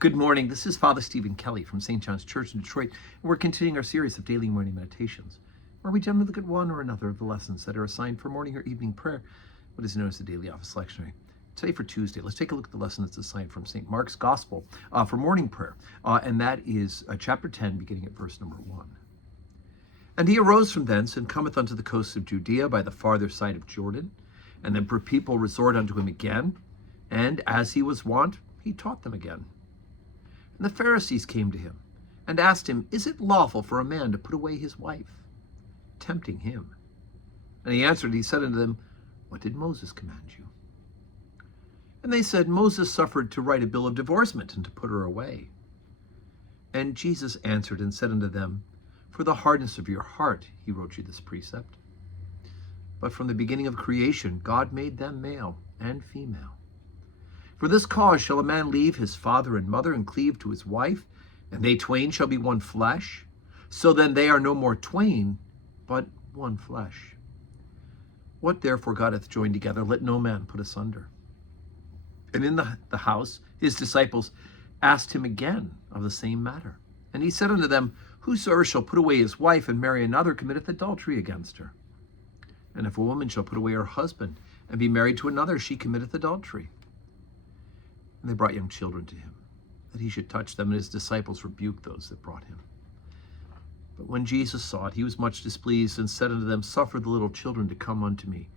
Good morning. This is Father Stephen Kelly from St. John's Church in Detroit, and we're continuing our series of daily morning meditations, where we generally look at one or another of the lessons that are assigned for morning or evening prayer, what is known as the Daily Office Lectionary. Today for Tuesday, let's take a look at the lesson that's assigned from St. Mark's Gospel for morning prayer, and that is chapter 10, beginning at verse number 1. And he arose from thence, and cometh unto the coasts of Judea by the farther side of Jordan, and the people resort unto him again, and as he was wont, he taught them again. And the Pharisees came to him, and asked him, Is it lawful for a man to put away his wife? Tempting him. And he answered, he said unto them, What did Moses command you? And they said, Moses suffered to write a bill of divorcement, and to put her away. And Jesus answered and said unto them, For the hardness of your heart he wrote you this precept. But from the beginning of creation God made them male and female. For this cause shall a man leave his father and mother, and cleave to his wife, and they twain shall be one flesh. So then they are no more twain, but one flesh. What therefore God hath joined together, let no man put asunder. And in the house his disciples asked him again of the same matter. And he said unto them, Whosoever shall put away his wife and marry another committeth adultery against her. And if a woman shall put away her husband and be married to another, she committeth adultery. And they brought young children to him, that he should touch them, and his disciples rebuked those that brought him. But when Jesus saw it, he was much displeased, and said unto them, Suffer the little children to come unto me,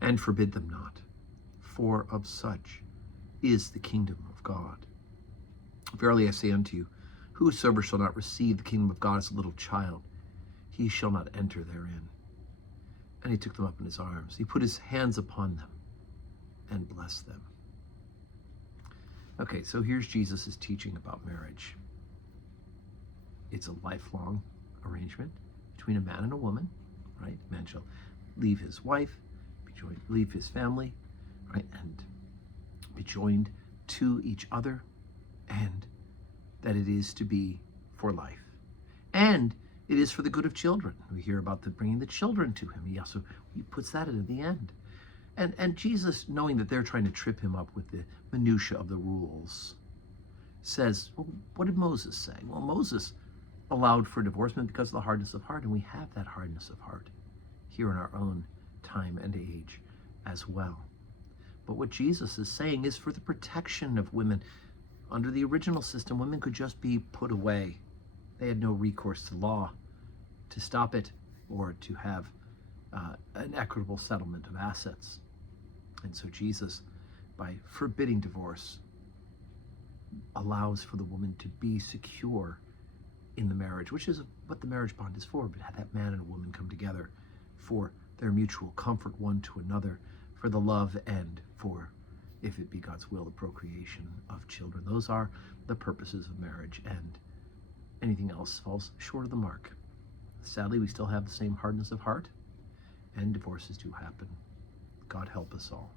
and forbid them not, for of such is the kingdom of God. Verily I say unto you, whosoever shall not receive the kingdom of God as a little child, he shall not enter therein. And he took them up in his arms. He put his hands upon them and blessed them. Okay, so here's Jesus' teaching about marriage. It's a lifelong arrangement between a man and a woman, right? A man shall leave his wife, leave his family, right, and be joined to each other, and that it is to be for life. And it is for the good of children. We hear about bringing the children to him. He puts that in at the end. And Jesus, knowing that they're trying to trip him up with the minutia of the rules, says, well, what did Moses say? Well, Moses allowed for divorcement because of the hardness of heart, and we have that hardness of heart here in our own time and age as well. But what Jesus is saying is for the protection of women. Under the original system, women could just be put away. They had no recourse to law to stop it or to have an equitable settlement of assets. And so Jesus, by forbidding divorce, allows for the woman to be secure in the marriage, which is what the marriage bond is for, but have that man and a woman come together for their mutual comfort one to another, for the love and for, if it be God's will, the procreation of children. Those are the purposes of marriage, and anything else falls short of the mark. Sadly, we still have the same hardness of heart, and divorces do happen. God help us all.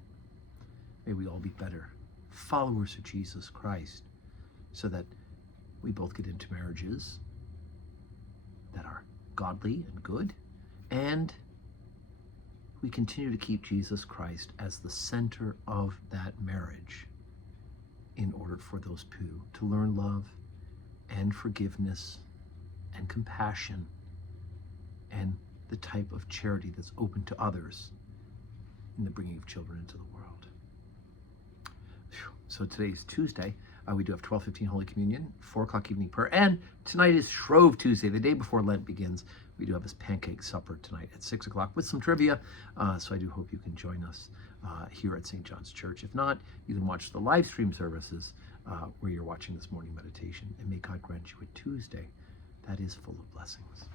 May we all be better followers of Jesus Christ, so that we both get into marriages that are godly and good, and we continue to keep Jesus Christ as the center of that marriage in order for those two to learn love and forgiveness and compassion and the type of charity that's open to others in the bringing of children into the world. So today's Tuesday. We do have 12:15 Holy Communion, 4 o'clock evening prayer, and tonight is Shrove Tuesday, the day before Lent begins. We do have this pancake supper tonight at 6 o'clock with some trivia, so I do hope you can join us here at St. John's Church. If not, you can watch the live stream services where you're watching this morning meditation, and may God grant you a Tuesday that is full of blessings.